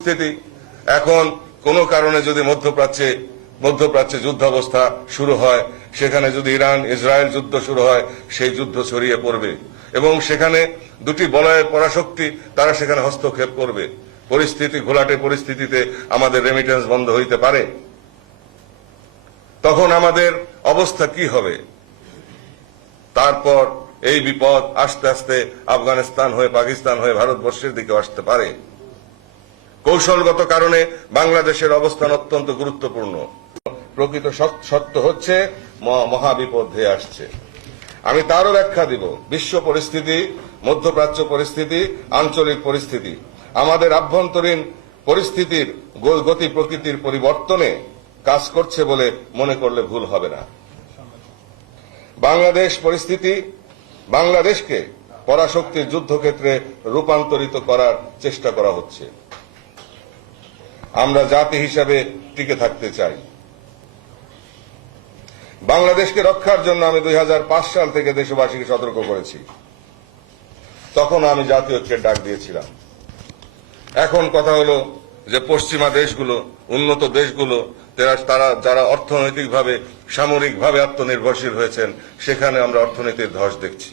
স্থিতি এখন কোনো কারণে যদি মধ্যপ্রাচ্যে যুদ্ধাবস্থা শুরু হয়, সেখানে যদি ইরান ইসরায়েল যুদ্ধ শুরু হয়, সেই যুদ্ধ ছড়িয়ে পড়বে এবং সেখানে দুটি বলয়ের পরাশক্তি তারা সেখানে হস্তক্ষেপ করবে। পরিস্থিতি ঘোলাটে পরিস্থিতিতে আমাদের রেমিটেন্স বন্ধ হইতে পারে। তখন আমাদের অবস্থা কি হবে? তারপর এই বিপদ আস্তে আস্তে আফগানিস্তান হয়ে পাকিস্তান হয়ে ভারতবর্ষের দিকে আসতে পারে। কৌশলগত কারণে বাংলাদেশের অবস্থান অত্যন্ত গুরুত্বপূর্ণ। প্রকৃত সত্য হচ্ছে মহাবিপদ হয়ে আসছে। আমি তারও ব্যাখ্যা দিব। বিশ্ব পরিস্থিতি, মধ্যপ্রাচ্য পরিস্থিতি, আঞ্চলিক পরিস্থিতি, আমাদের আভ্যন্তরীণ পরিস্থিতির গতি প্রকৃতির পরিবর্তনে কাজ করছে বলে মনে করলে ভুল হবে না। বাংলাদেশ পরিস্থিতি বাংলাদেশকে পরাশক্তির যুদ্ধক্ষেত্রে রূপান্তরিত করার চেষ্টা করা হচ্ছে। আমরা জাতি হিসাবে টিকে থাকতে চাই। বাংলাদেশকে রক্ষার জন্য আমি 2005 সাল থেকে দেশবাসীকে সতর্ক করেছি। তখন আমি জাতীয় ঐক্যের ডাক দিয়েছিলাম। এখন কথা হলো যে পশ্চিমা দেশগুলো, উন্নত দেশগুলো, তারা যারা অর্থনৈতিকভাবে সামরিকভাবে আত্মনির্ভরশীল হয়েছেন, সেখানে আমরা অর্থনীতির ধস দেখছি।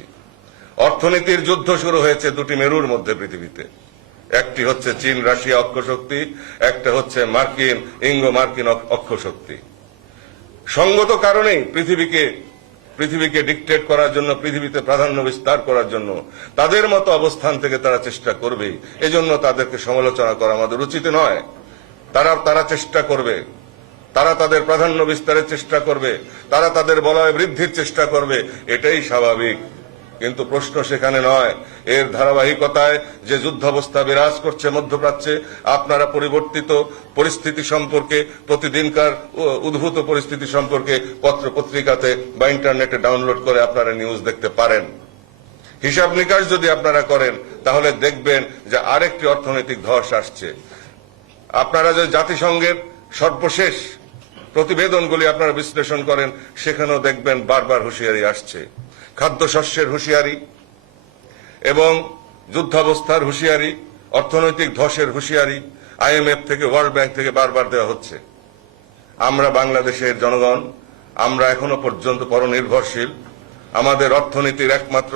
অর্থনীতির যুদ্ধ শুরু হয়েছে দুটি মেরুর মধ্যে পৃথিবীতে। একটি হচ্ছে চীন রাশিয়া অক্ষশক্তি, একটা হচ্ছে ইঙ্গো মার্কিন অক্ষশক্তি। সঙ্গত কারণেই পৃথিবীকে ডিকটেট করার জন্য, পৃথিবীতে প্রাধান্য বিস্তার করার জন্য তাদের মতো অবস্থান থেকে তারা চেষ্টা করবে। এজন্য তাদেরকে সমালোচনা করা আমাদের উচিত নয়। তারা চেষ্টা করবে, তারা তাদের প্রাধান্য বিস্তারের চেষ্টা করবে, তারা তাদের বলয় বৃদ্ধির চেষ্টা করবে, এটাই স্বাভাবিক। কিন্তু প্রশ্ন সেখানে নয়। এর ধারাবাহিকতায় যে যুদ্ধাবস্থা বিরাজ করছে মধ্যপ্রাচ্যে, আপনারা পরিবর্তিত পরিস্থিতি সম্পর্কে, প্রতিদিনকার উদ্ভূত পরিস্থিতি সম্পর্কে পত্র পত্রিকাতে বা ইন্টারনেটে ডাউনলোড করে আপনারা নিউজ দেখতে পারেন। হিসাব নিকাশ যদি আপনারা করেন, তাহলে দেখবেন যে আরেকটি অর্থনৈতিক ধস আসছে। আপনারা যদি জাতিসংঘের সর্বশেষ প্রতিবেদনগুলি আপনারা বিশ্লেষণ করেন, সেখানেও দেখবেন বারবার হুঁশিয়ারি আসছে। খাদ্যশস্যের হুঁশিয়ারি এবং যুদ্ধাবস্থার হুঁশিয়ারি, অর্থনৈতিক ধসের হুঁশিয়ারি IMF থেকে, ওয়ার্ল্ড ব্যাংক থেকে বারবার দেওয়া হচ্ছে। আমরা বাংলাদেশের জনগণ, আমরা এখনো পর্যন্ত পরনির্ভরশীল। আমাদের অর্থনীতির একমাত্র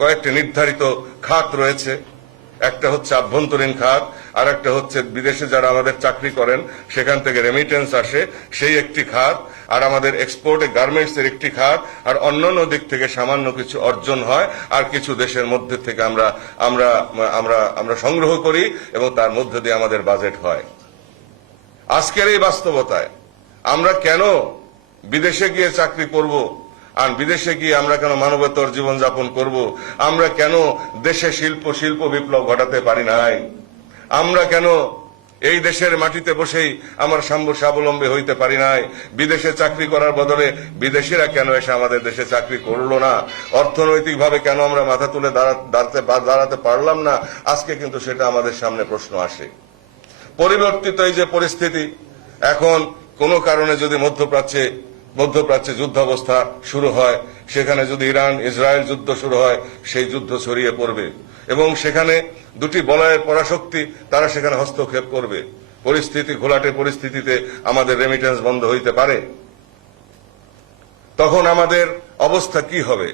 কয়েকটি নির্ধারিত খাত রয়েছে। একটা হচ্ছে আভ্যন্তরীণ খাত, আর একটা হচ্ছে বিদেশে যারা আমাদের চাকরি করেন সেখান থেকে রেমিটেন্স আসে, সেই একটি খাত। আর আমাদের এক্সপোর্টে গার্মেন্টস এর একটি খাত। আর অন্যান্য দিক থেকে সামান্য কিছু অর্জন হয়, আর কিছু দেশের মধ্যে থেকে আমরা সংগ্রহ করি এবং তার মধ্যে দিয়ে আমাদের বাজেট হয়। আজকের এই বাস্তবতায় আমরা কেন বিদেশে গিয়ে চাকরি করব, আর বিদেশে গিয়ে আমরা কেন মানবতর জীবনযাপন করব? আমরা কেন দেশে শিল্প বিপ্লব ঘটাতে পারি নাই? আমরা কেন এই দেশের মাটিতে বসেই আমার স্বাবলম্বী হইতে পারি নাই? বিদেশে চাকরি করার বদলে বিদেশিরা কেন এসে আমাদের দেশে চাকরি করলো না? অর্থনৈতিকভাবে কেন আমরা মাথা তুলে দাঁড়াতে পারলাম না? আজকে কিন্তু সেটা আমাদের সামনে প্রশ্ন আসে। পরিবর্তিত এই যে পরিস্থিতি, এখন কোনো কারণে যদি মধ্যপ্রাচ্যে যুদ্ধাবস্থা শুরু হয়, সেখানে যদি ইরান ইসরায়েল যুদ্ধ শুরু হয়, সেই যুদ্ধ ছড়িয়ে পড়বে এবং সেখানে দুটি বলয়ের পরাশক্তি তারা সেখানে হস্তক্ষেপ করবে। পরিস্থিতি ঘোলাটে পরিস্থিতিতে আমাদের রেমিটেন্স বন্ধ হইতে পারে। তখন আমাদের অবস্থা কি হবে?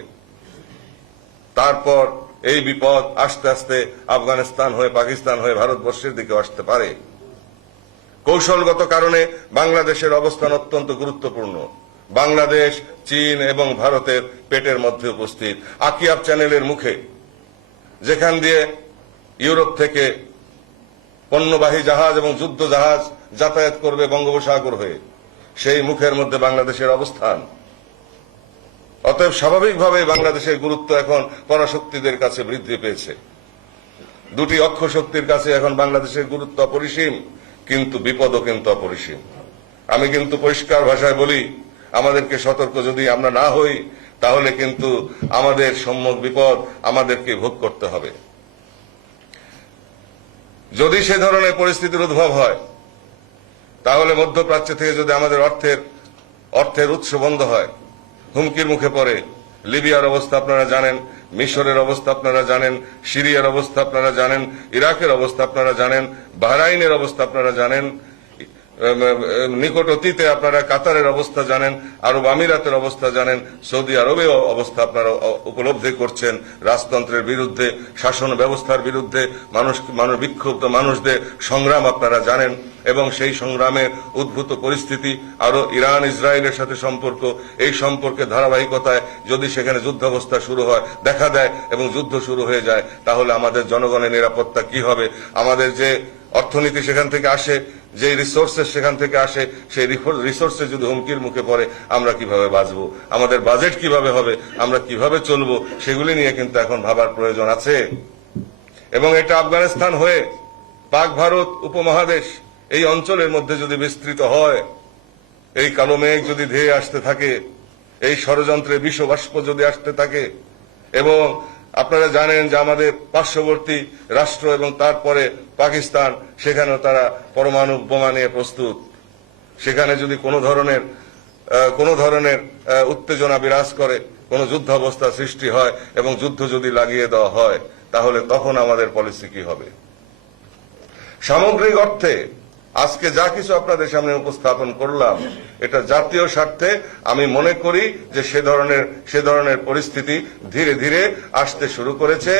তারপর এই বিপদ আস্তে আস্তে আফগানিস্তান হয়ে পাকিস্তান হয়ে ভারতবর্ষের দিকে আসতে পারে। কৌশলগত কারণে বাংলাদেশের অবস্থান অত্যন্ত গুরুত্বপূর্ণ। বাংলাদেশ চীন এবং ভারতের পেটের মধ্যে উপস্থিত। আকিয়াব চ্যানেলের মুখে, যেখান দিয়ে ইউরোপ থেকে পণ্যবাহী জাহাজ এবং যুদ্ধ জাহাজ যাতায়াত করবে বঙ্গোপসাগর হয়ে, সেই মুখের মধ্যে বাংলাদেশের অবস্থান। অতএব স্বাভাবিকভাবে বাংলাদেশের গুরুত্ব এখন পরাশক্তিদের কাছে বৃদ্ধি পেয়েছে। দুটি অক্ষশক্তির কাছে এখন বাংলাদেশের গুরুত্ব অপরিসীম, কিন্তু বিপদও কিন্তু অপরিসীম। আমি কিন্তু পরিষ্কার ভাষায় বলি, আমাদেরকে সতর্ক যদি আমরা না হই, তাহলে কিন্তু আমাদের সম্মুখ বিপদ আমাদেরকে ভোগ করতে হবে। যদি সে ধরনের পরিস্থিতির উদ্ভব হয়, তাহলে মধ্যপ্রাচ্য থেকে যদি আমাদের অর্থের উৎস বন্ধ হয়, হুমকির মুখে পড়ে। লিবিয়ার অবস্থা আপনারা জানেন, মিশরের অবস্থা আপনারা জানেন, সিরিয়ার অবস্থা আপনারা জানেন, ইরাকের অবস্থা আপনারা জানেন, বাহরাইনের অবস্থা আপনারা জানেন, নিকট অতীতে আপনারা কাতারের অবস্থা জানেন, আরব আমিরাতের অবস্থা জানেন, সৌদি আরবেও অবস্থা আপনারা উপলব্ধি করছেন। রাজতন্ত্রের বিরুদ্ধে, শাসন ব্যবস্থার বিরুদ্ধে বিক্ষুব্ধ মানুষদের সংগ্রাম আপনারা জানেন এবং সেই সংগ্রামের উদ্ভূত পরিস্থিতি, আরো ইরান ইসরায়েলের সাথে সম্পর্ক, এই সম্পর্কে ধারাবাহিকতায় যদি সেখানে যুদ্ধাবস্থা শুরু হয়, দেখা দেয় এবং যুদ্ধ শুরু হয়ে যায়, তাহলে আমাদের জনগণের নিরাপত্তা কি হবে? আমাদের যে অর্থনীতি সেখান থেকে আসে, যে রিসোর্সেস সেখান থেকে আসে, সেই রিসোর্সে যদি হুমকির মুখে পড়ে আমরা কিভাবে বাঁচবো? আমাদের বাজেট কিভাবে হবে? আমরা কিভাবে চলবো? সেগুলি নিয়ে কিন্তু এখন ভাবার প্রয়োজন আছে। এবং এটা আফগানিস্তান হয়ে পাক ভারত উপমহাদেশ এই অঞ্চলের মধ্যে যদি বিস্তৃত হয়, এই কালো মেঘ যদি ধেয়ে আসতে থাকে, এই ষড়যন্ত্রে বিষবাষ্প যদি আসতে থাকে, এবং আপনারা জানেন যে আমাদের পার্শ্ববর্তী রাষ্ট্র এবং তারপরে পাকিস্তান, সেখানেও তারা পরমাণু বোমা নিয়ে প্রস্তুত। সেখানে যদি কোনো ধরনের উত্তেজনা বিরাজ করে, কোনো যুদ্ধাবস্থা সৃষ্টি হয় এবং যুদ্ধ যদি লাগিয়ে দেওয়া হয়, তাহলে তখন আমাদের পলিসি কি হবে? সামগ্রিক অর্থে আজকে যা কিছু আপনাদের সামনে উপস্থাপন করলাম, এটা জাতীয় স্বার্থে আমি মনে করি যে সে ধরনের পরিস্থিতি ধীরে ধীরে আসতে শুরু করেছে।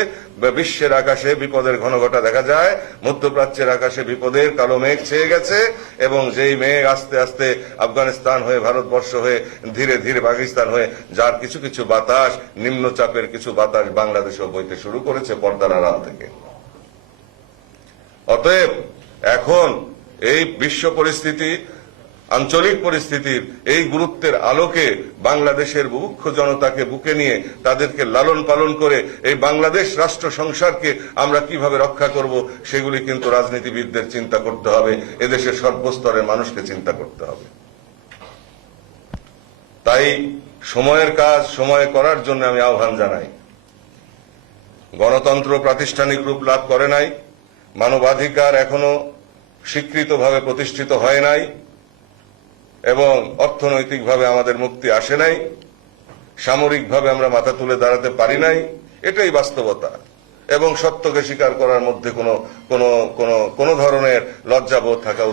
বিশ্বের আকাশে বিপদের ঘনঘটা দেখা যায়, মধ্যপ্রাচ্যের আকাশে বিপদের কালো মেঘ ছেয়ে গেছে এবং যেই মেঘ আস্তে আস্তে আফগানিস্তান হয়ে, ভারতবর্ষ হয়ে, ধীরে ধীরে পাকিস্তান হয়ে, যার কিছু কিছু বাতাস, নিম্নচাপের কিছু বাতাস বাংলাদেশেও বইতে শুরু করেছে পর্দার আড়াল থেকে। অতএব এখন এই বিশ্ব পরিস্থিতি, আঞ্চলিক পরিস্থিতির এই গুরুত্বের আলোকে বাংলাদেশের বুভুক্ষ জনতাকে বুকে নিয়ে তাদেরকে লালন পালন করে এই বাংলাদেশ রাষ্ট্র সংসারকে আমরা কিভাবে রক্ষা করব, সেগুলি কিন্তু রাজনীতিবিদদের চিন্তা করতে হবে, এদেশের সর্বস্তরের মানুষকে চিন্তা করতে হবে। তাই সময়ের কাজ সময়ে করার জন্য আমি আহ্বান জানাই। গণতন্ত্র প্রাতিষ্ঠানিক রূপ লাভ করে নাই, মানবাধিকার এখনো স্বীকৃতভাবে প্রতিষ্ঠিত হয় নাই এবং অর্থনৈতিকভাবে আমাদের মুক্তি আসে নাই, সামরিকভাবে আমরা মাথা তুলে দাঁড়াতে পারি নাই, এটাই বাস্তবতা। এবং সত্যকে স্বীকার করার মধ্যে কোনো ধরনের লজ্জাবোধ থাকা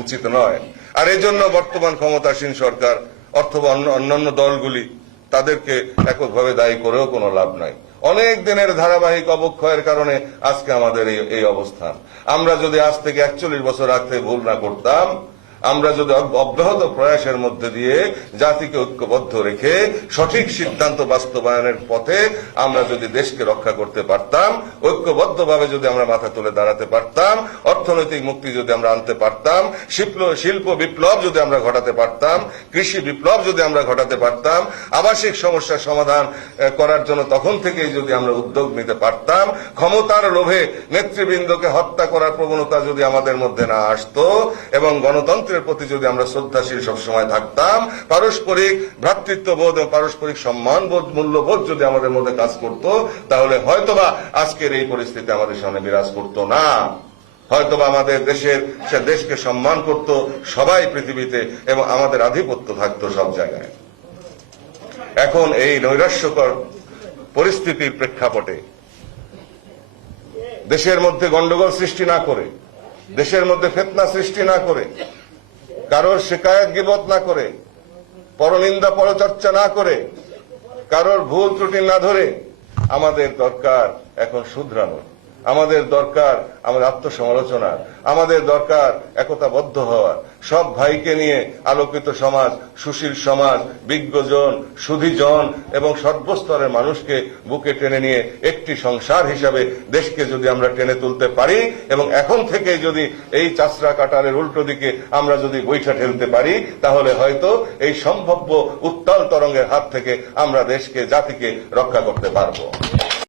উচিত নয়। আর এই জন্য বর্তমান ক্ষমতাসীন সরকার অথবা অন্যান্য দলগুলি, তাদেরকে এককভাবে দায়ী করেও কোনো লাভ নাই। অনেক দিনের ধারাবাহিক অবক্ষয়ের কারণে আজকে আমাদের এই অবস্থান। আমরা যদি আজ থেকে 41 বছর আগ থেকে ভুল না করতাম, আমরা যদি অব্যাহত প্রয়াসের মধ্যে দিয়ে জাতিকে ঐক্যবদ্ধ রেখে সঠিক সিদ্ধান্ত বাস্তবায়নের পথে আমরা যদি দেশকে রক্ষা করতে পারতাম, ঐক্যবদ্ধভাবে যদি আমরা মাথা তুলে দাঁড়াতে পারতাম, অর্থনৈতিক মুক্তি যদি আমরা আনতে পারতাম, শিল্প বিপ্লব যদি আমরা ঘটাতে পারতাম, কৃষি বিপ্লব যদি আমরা ঘটাতে পারতাম, আবাসিক সমস্যার সমাধান করার জন্য তখন থেকেই যদি আমরা উদ্যোগ নিতে পারতাম, ক্ষমতার লোভে নেতৃবৃন্দকে হত্যা করার প্রবণতা যদি আমাদের মধ্যে না আসতো এবং গণতন্ত্রের প্রতি যদি আমরা শ্রদ্ধাশীল সবসময় থাকতাম, পারস্পরিক ভ্রাতৃত্ববোধ এবং পারস্পরিক সম্মানবোধ, মূল্যবোধ যদি আমাদের মধ্যে কাজ করত, তাহলে হয়তোবা আজকের এই পরিস্থিতি আমাদের সামনে বিরাজ করতো না। হয়তোবা আমাদের দেশকে সম্মান করত সবাই পৃথিবীতে এবং আমাদের আধিপত্য থাকতো সব জায়গায়। এখন এই নৈরাশ্যকর পরিস্থিতির প্রেক্ষাপটে দেশের মধ্যে গন্ডগোল সৃষ্টি না করে, দেশের মধ্যে ফিতনা সৃষ্টি না করে, কারোর শিকায়ত গিবত না করে, পরনিন্দা পরচর্চা না করে, কারোর ভুল ত্রুটি না ধরে আমাদের দরকার এখন শুধরানো, আমাদের দরকার আমাদের আত্মসমালোচনা, আমাদের দরকার একতাবদ্ধ হওয়া, সব ভাইকে নিয়ে আলোকিত সমাজ, সুশীল সমাজ, বিজ্ঞজন, সুধীজন এবং সর্বস্তরের মানুষকে বুকে টেনে নিয়ে একটি সংসার হিসাবে দেশকে যদি আমরা টেনে তুলতে পারি এবং এখন থেকে যদি এই চাষরা কাটারের উল্টো দিকে আমরা যদি বৈঠা ঠেলতে পারি, তাহলে হয়তো এই সম্ভাব্য উত্তাল তরঙ্গের হাত থেকে আমরা দেশকে, জাতিকে রক্ষা করতে পারবো।